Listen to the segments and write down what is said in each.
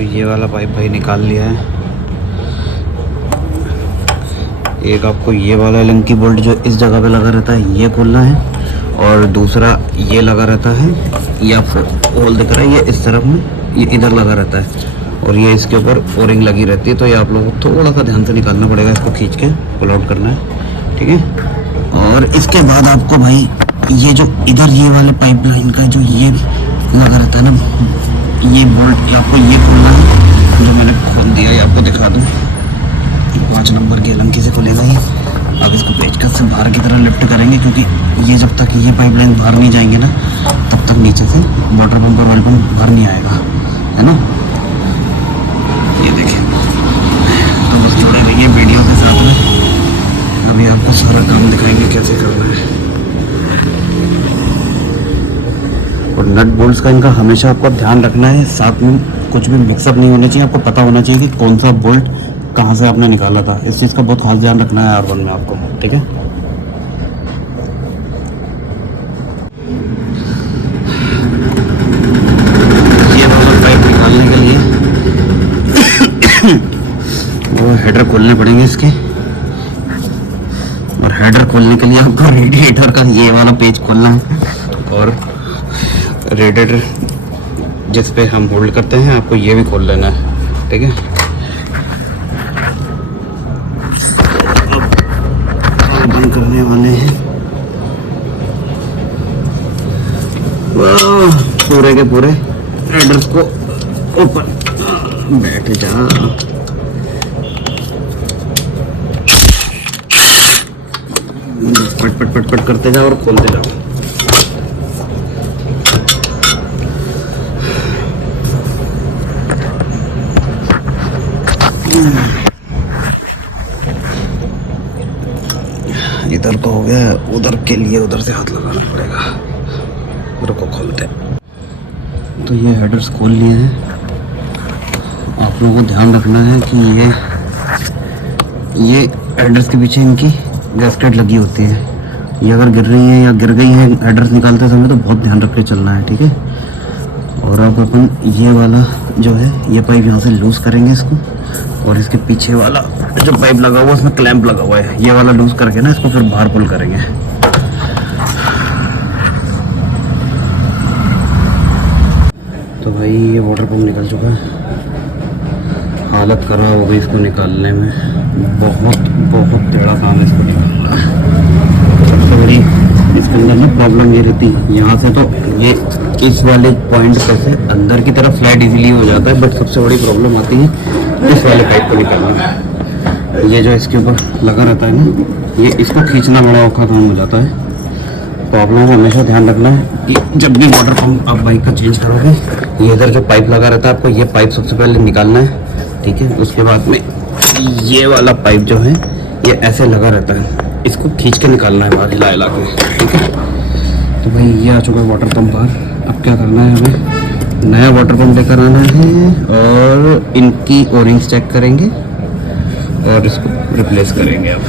तो ये वाला पाइप भाई निकाल लिया है। एक आपको ये वाला लंकी बोल्ट जो इस जगह पे लगा रहता है ये खोलना है, और दूसरा ये लगा रहता है, ये आपको होल दिख रहा है, ये इस तरफ में ये इधर लगा रहता है, और ये इसके ऊपर ओरिंग लगी रहती है। तो ये आप लोगों को थोड़ा सा ध्यान से निकालना पड़ेगा, इसको खींच के पुल आउट करना है, ठीक है। और इसके बाद आपको भाई ये जो इधर ये वाले पाइप लाइन का जो ये लगा रहता है ना, ये बोल्ट आपको ये खोलना है, जो मैंने खोल दिया, ये आपको दिखा दूँ। 5 नंबर की लंकी से खुलेगा ये। अब इसको पेचकस से बाहर की तरह लिफ्ट करेंगे, क्योंकि ये जब तक ये पाइपलाइन बाहर नहीं जाएंगे ना, तब तक नीचे से वाटर पंप और ऑयल पंप बाहर नहीं आएगा, है ना। ये देखिए, तो बस जुड़े रहिए वीडियो के साथ में। अभी आपको सारा काम दिखाएंगे कैसे करना है। और नट बोल्ट्स का इनका हमेशा आपको ध्यान रखना है, साथ में कुछ भी मिक्सअप नहीं होना चाहिए। आपको पता होना चाहिए कि कौन सा बोल्ट कहाँ से आपने निकाला था। इस चीज़ का बहुत खास ध्यान रखना है R1 में आपको, ठीक है। ये वाला पाइप निकालने के लिए वो हेडर खोलने पड़ेंगे इसके, और हेडर खोलने के लिए आपको रेडिएटर का ये वाला पेज खोलना है, और रेडिएटर जिस पे हम होल्ड करते हैं आपको ये भी खोल लेना है, ठीक है। बंद करने वाले हैं पूरे के पूरे हेडर्स को ऊपर। बैठ जा, पट पट पट पट करते जाओ और खोलते जाओ। इधर को हो गया, उधर के लिए उधर से हाथ लगाना पड़ेगा। इधर को खोलते, तो ये हेडर्स खोल लिए हैं। आप लोगों को ध्यान रखना है कि ये हेडर्स के पीछे इनकी गैस्केट लगी होती है। ये अगर गिर रही है या गिर गई है हेडर्स निकालते समय, तो बहुत ध्यान रख के चलना है, ठीक है। और अब अपन ये वाला जो है ये पाइप यहाँ से लूज करेंगे इसको, और इसके पीछे वाला जो पाइप लगा हुआ है उसमें क्लैंप लगा हुआ है, ये वाला लूज करके ना इसको फिर बाहर पुल करेंगे। तो भाई ये वाटर पंप निकल चुका है। हालत खराब हो गई इसको निकालने में, बहुत टेढ़ा काम है इसको निकालना। सबसे बड़ी इसके अंदर ना प्रॉब्लम ये रहती है, यहाँ से तो ये इस वाले पॉइंट पर से अंदर की तरफ फ्लैट इजीली हो जाता है, बट सबसे बड़ी प्रॉब्लम आती है इस वाले पाइप को निकालना। ये जो इसके ऊपर लगा रहता है ना, ये इसको खींचना बड़ा औखा काम हो जाता है। तो आप लोगों को हमेशा ध्यान रखना है कि जब भी वाटर पंप आप बाइक का चेंज करोगे, ये इधर जो पाइप लगा रहता है आपको ये पाइप सबसे पहले निकालना है, ठीक है। उसके बाद में ये वाला पाइप जो है ये ऐसे लगा रहता है, इसको खींच के निकालना है बाहर हिला के, ठीक है। तो भाई ये आ चुका है वाटर पंप बाहर। अब क्या करना है, हमें नया वाटर पंप लेकर आना है, और इनकी ओरिंग्स चेक करेंगे और इसको रिप्लेस करेंगे। अब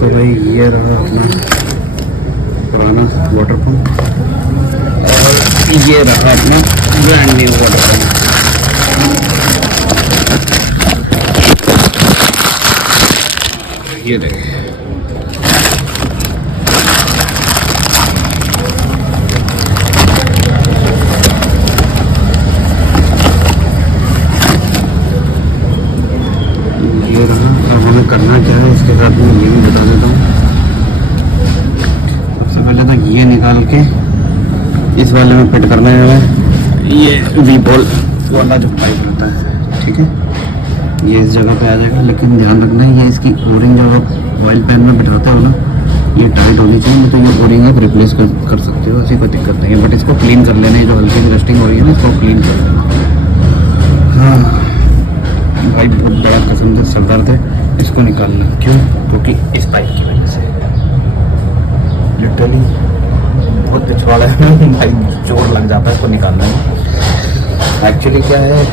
तो भाई ये रहा अपना पुराना वाटर पंप, और ये रहा अपना ब्रांड न्यू वाटर पंप। ये देखिए, ये रहा। अब हमें करना क्या है इसके साथ में ये भी बता देता हूँ। सबसे पहले तो ये निकाल के इस वाले में फिट करना है हमें, ये वी बॉल वाला जो पाइप रहता है, ठीक है। ये इस जगह पे आ जाएगा, लेकिन ध्यान रखना है ये इसकी ओरिंग जो आप ऑयल पैन में बिठाते हो ना, ये टाइट होनी चाहिए, नहीं तो ये ओरिंग आप रिप्लेस कर सकते हो, ऐसी कोई दिक्कत नहीं है। बट इसको क्लीन कर लेना है, जो हल्की सी रस्टिंग हो रही है ना, इसको क्लीन कर लेना। हाँ भाई, बहुत बड़ा कसम से सरदार थे इसको निकालना। क्यों? क्योंकि इस पाइप की वजह से लिटरली बहुत पिछवाड़ा है भाई, जोर लग जाता है इसको निकालने में। एक्चुअली क्या है,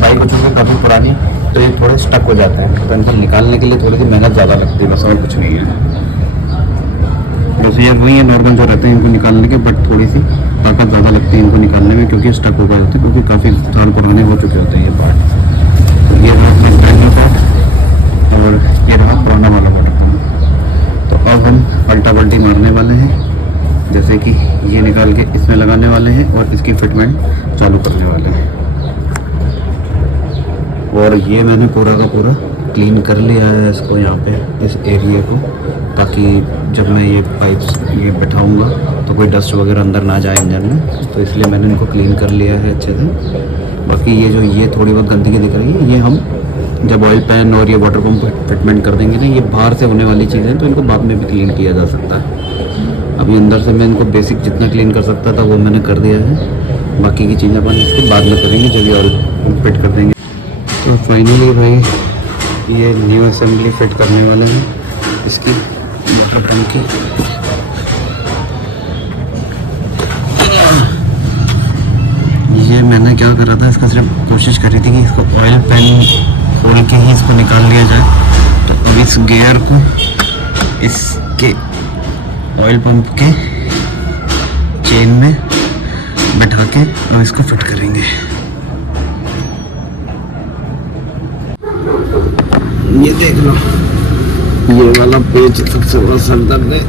बाइक बच्चों में काफ़ी पुरानी, तो ये थोड़े स्टक हो जाते हैं, तो इनको निकालने के लिए थोड़ी सी मेहनत ज़्यादा लगती है, बस और कुछ नहीं है। प्रोसीजर वही है नॉर्मल जो रहते हैं इनको निकालने के, बट थोड़ी सी ताकत ज़्यादा लगती है इनको निकालने में, क्योंकि स्टक हो गए होते हैं, क्योंकि काफ़ी साल पुराने हो चुके होते हैं ये पार्ट। तो ये रहा पहला पार्ट और ये रहा पुराना वाला पार्ट। तो अब हम पलटा पलटी मारने वाले हैं, जैसे कि ये निकाल के इसमें लगाने वाले हैं और इसकी फिटमेंट चालू करने वाले हैं। और ये मैंने पूरा का पूरा क्लीन कर लिया है इसको, यहाँ पे इस एरिया को, ताकि जब मैं ये पाइप्स ये बैठाऊँगा तो कोई डस्ट वगैरह अंदर ना जाए इंजन में, तो इसलिए मैंने इनको क्लीन कर लिया है अच्छे से। बाकी ये जो ये थोड़ी बहुत गंदगी दिख रही है, ये हम जब ऑयल पैन और ये वाटर पम्प फिटमेंट कर देंगे ना, ये बाहर से होने वाली चीज़ें हैं, तो इनको बाद में भी क्लीन किया जा सकता है। अभी अंदर से मैं इनको बेसिक जितना क्लीन कर सकता था वो मैंने कर दिया है, बाकी की चीज़ें अपन इसको बाद में करेंगे जब ये ऑयल फिट कर देंगे। तो फाइनली भाई ये न्यू असेंबली फिट करने वाले हैं इसकी वाटर पम्प की। ये मैंने क्या करा था, इसका सिर्फ कोशिश करी थी कि इसको ऑयल पैन खोल के ही इसको निकाल लिया जाए। तो अब इस गियर को इसके ऑयल पंप के चेन में बैठा के अब इसको फिट करेंगे। ये देख लो, ये वाला पेच सबसे बड़ा सर दर्द है।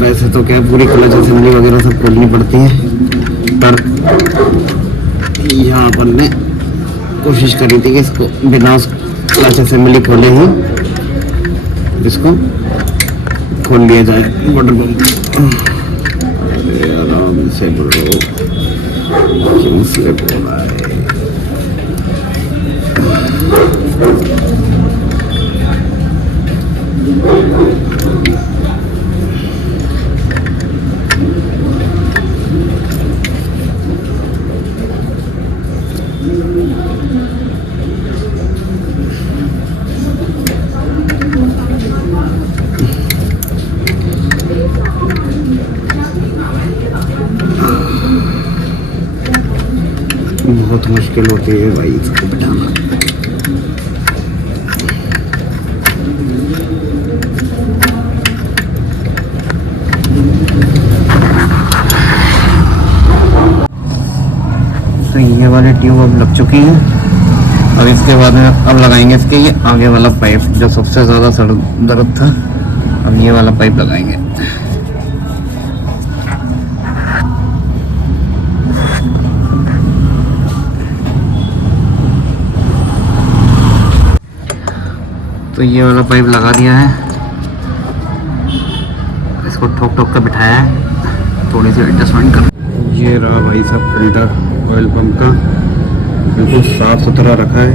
वैसे तो क्या पूरी क्लच असेंबली वगैरह सब खोलनी पड़ती है, पर यहाँ पर ने कोशिश करी थी कि इसको बिना उस क्लच असेंबली खोले ही इसको खोल लिया जाए वाटर पंप। आराम से बोलो, क्यों स्लिप हो रहा है। बहुत मुश्किल होती है भाई इसको बिठाना। तो ये वाली ट्यूब अब लग चुकी है। अब इसके बाद में अब लगाएंगे इसके ये आगे वाला पाइप, जो सबसे ज़्यादा सर दर्द था। अब ये वाला पाइप लगाएंगे। तो ये वाला पाइप लगा दिया है, इसको ठोक ठोक कर बिठाया है, थोड़ी सी एडजस्टमेंट कर। ये रहा भाई साहब फिल्टर ऑयल पंप का, बिल्कुल साफ़ सुथरा रखा है।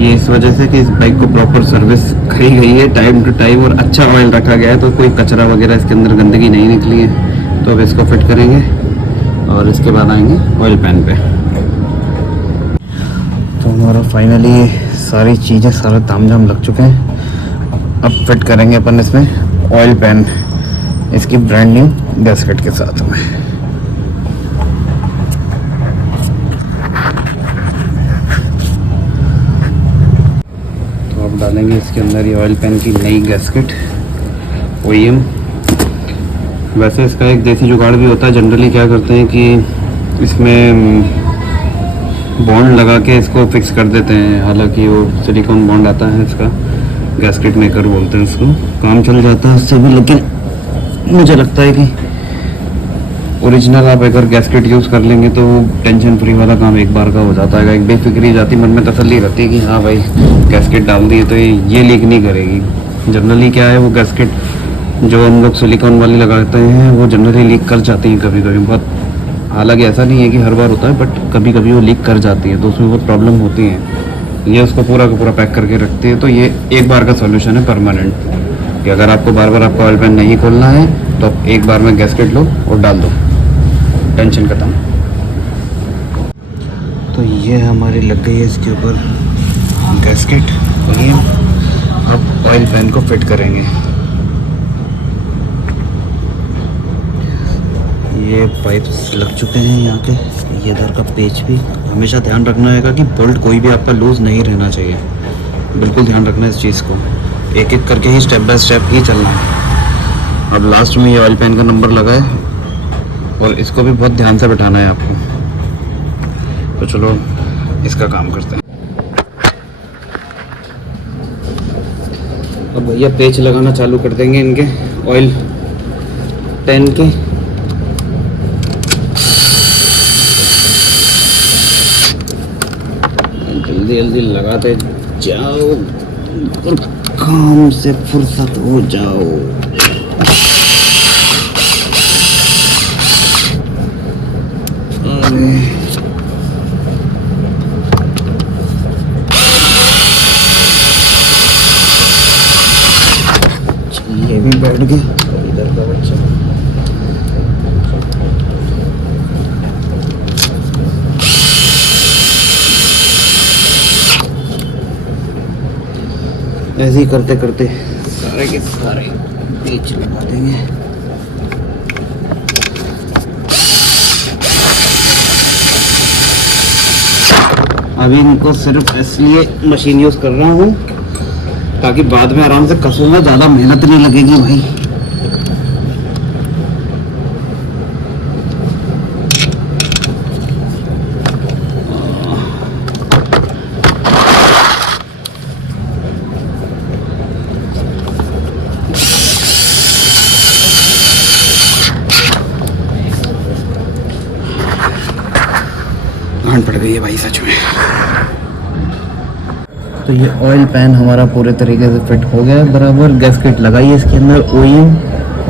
ये इस वजह से कि इस बाइक को प्रॉपर सर्विस करी गई है टाइम टू टाइम, और अच्छा ऑयल रखा गया है, तो कोई कचरा वगैरह इसके अंदर गंदगी नहीं निकली है। तो अब इसको फिट करेंगे और इसके बाद आएंगे ऑयल पैन पे। तो हमारा फाइनली सारी चीज़ें सारा तामझाम लग चुके हैं। अब फिट करेंगे अपन इसमें ऑयल पैन, इसकी ब्रांड न्यू गैस्केट के साथ में। तो अब डालेंगे इसके अंदर ये ऑयल पैन की नई गैस्केट OEM। वैसे इसका एक देसी जुगाड़ भी होता है। जनरली क्या करते हैं कि इसमें बॉन्ड लगा के इसको फिक्स कर देते हैं, हालांकि वो सिलिकॉन बॉन्ड आता है इसका, गैस्केट मेकर बोलते हैं उसको। काम चल जाता है उससे भी, लेकिन मुझे लगता है कि ओरिजिनल आप अगर गैस्केट यूज़ कर लेंगे तो टेंशन फ्री वाला काम एक बार का हो जाता है। एक बेफिक्री जाती, मन में तसल्ली रहती है कि हाँ भाई गैस्केट डाल दी तो ये लीक नहीं करेगी। जनरली क्या है, वो गैस्केट जो हम लोग सिलिकॉन वाली लगाते हैं वो जनरली लीक कर जाती हैं कभी कभी बहुत। हालांकि ऐसा नहीं है कि हर बार होता है, बट कभी कभी वो लीक कर जाती है, तो उसमें बहुत प्रॉब्लम होती है। ये उसको पूरा का पूरा पैक करके रखती है। तो ये एक बार का सॉल्यूशन है परमानेंट, कि अगर आपको बार बार आपका ऑयल पैन नहीं खोलना है तो आप एक बार में गैस्केट लो और डाल दो, टेंशन खत्म। तो ये हमारी लग गई है इसके ऊपर गैस्केट, और ये अब ऑयल पैन को फिट करेंगे। ये पाइप्स लग चुके हैं यहाँ के, ये इधर का पेच भी। हमेशा ध्यान रखना है कि बोल्ट कोई भी आपका लूज़ नहीं रहना चाहिए, बिल्कुल ध्यान रखना है इस चीज़ को। एक एक करके ही स्टेप बाय स्टेप ही चलना है। अब लास्ट में ये ऑयल पैन का नंबर लगा है और इसको भी बहुत ध्यान से बैठाना है आपको। तो चलो इसका काम करते हैं। अब भैया पेच लगाना चालू कर देंगे इनके ऑयल पैन के। जल्दी जल्दी लगाते जाओ और काम से फुर्सत हो जाओ। ये भी बैठ गए इधर का बच्चा। ऐसे ही करते करते सारे के सारे पेच लगा देंगे। अभी इनको सिर्फ इसलिए मशीन यूज कर रहा हूँ ताकि बाद में आराम से कसूंगा, ज़्यादा मेहनत नहीं लगेगी भाई। पड़ गई है भाई सच में। तो ये ऑयल पैन हमारा पूरे तरीके से फिट हो गया है बराबर। गैसकेट लगाई है इसके अंदर ओईएम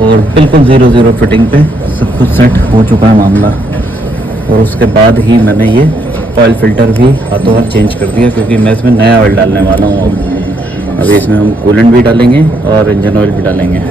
और बिल्कुल 0-0 फिटिंग पे सब कुछ सेट हो चुका है मामला। और उसके बाद ही मैंने ये ऑयल फिल्टर भी हाथों हाथ चेंज कर दिया क्योंकि मैं इसमें नया ऑयल डालने वाला हूँ। अब अभी इसमें हम कूलेंट भी डालेंगे और इंजन ऑयल भी डालेंगे।